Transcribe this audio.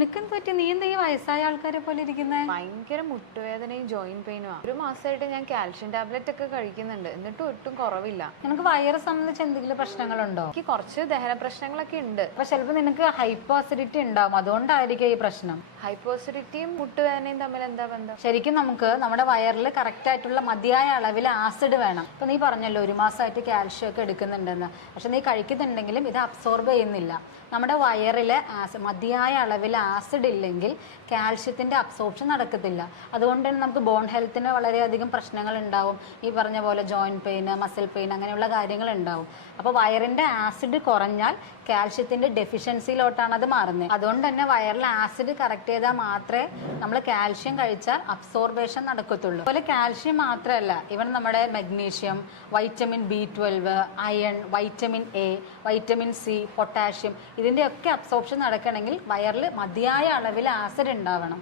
നിനക്കെന്ത് പറ്റി? നീ എന്താ ഈ വയസ്സായ ആൾക്കാരെ പോലെ ഇരിക്കുന്നത് ഭയങ്കര മുട്ടുവേദനയും ജോയിന്റ് പെയിനും ഒരു മാസമായിട്ട് ഞാൻ കാൽഷ്യം ടാബ്ലറ്റ് ഒക്കെ കഴിക്കുന്നുണ്ട്. എന്നിട്ടും ഒട്ടും കുറവില്ല. നിനക്ക് വയറ് സംബന്ധിച്ച് എന്തെങ്കിലും പ്രശ്നങ്ങളുണ്ടോ? എനിക്ക് കുറച്ച് ദഹന പ്രശ്നങ്ങളൊക്കെ ഉണ്ട്. അപ്പൊ ചിലപ്പോൾ നിനക്ക് ഹൈപ്പോ അസിഡിറ്റി ഉണ്ടാവും. അതുകൊണ്ടായിരിക്കും ഈ പ്രശ്നം. ഹൈപ്പോസിഡിറ്റിയും മുട്ടുവേദനയും തമ്മിൽ എന്താ ബന്ധം? ശരിക്കും നമുക്ക് നമ്മുടെ വയറിൽ കറക്റ്റ് ആയിട്ടുള്ള മതിയായ അളവിൽ ആസിഡ് വേണം. ഇപ്പൊ നീ പറഞ്ഞല്ലോ ഒരു മാസമായിട്ട് കാൽഷ്യം ഒക്കെ എടുക്കുന്നുണ്ടെന്ന്. പക്ഷെ നീ കഴിക്കുന്നുണ്ടെങ്കിലും ഇത് അബ്സോർബ് ചെയ്യുന്നില്ല. നമ്മുടെ വയറിലെ മതിയായ അളവിൽ ആസിഡ് ഇല്ലെങ്കിൽ കാൽഷ്യത്തിന്റെ അബ്സോർപ്ഷൻ നടക്കത്തില്ല. അതുകൊണ്ട് തന്നെ നമുക്ക് ബോൺ ഹെൽത്തിന് വളരെയധികം പ്രശ്നങ്ങൾ ഉണ്ടാവും. ഈ പറഞ്ഞ പോലെ ജോയിന്റ് പെയിൻ മസിൽ പെയിൻ അങ്ങനെയുള്ള കാര്യങ്ങൾ ഉണ്ടാവും. അപ്പോൾ വയറിന്റെ ആസിഡ് കുറഞ്ഞാൽ കാൽഷ്യത്തിന്റെ ഡെഫിഷ്യൻസിയിലോട്ടാണ് അത് മാറുന്നത്. അതുകൊണ്ട് തന്നെ വയറിൽ ആസിഡ് കറക്റ്റ് ചെയ്താൽ മാത്രമേ നമ്മൾ കാൽഷ്യം കഴിച്ചാൽ അബ്സോർബേഷൻ നടക്കത്തുള്ളൂ. അതുപോലെ കാൽഷ്യം മാത്രമല്ല ഇവൻ നമ്മുടെ magnesium vitamin B twelve iron vitamin A vitamin C potassium ഇതിന്റെയൊക്കെ അബ്സോർപ്ഷൻ നടക്കണമെങ്കിൽ വയറിൽ മതിയായ അളവിൽ ആസിഡ് ഉണ്ടാവണം.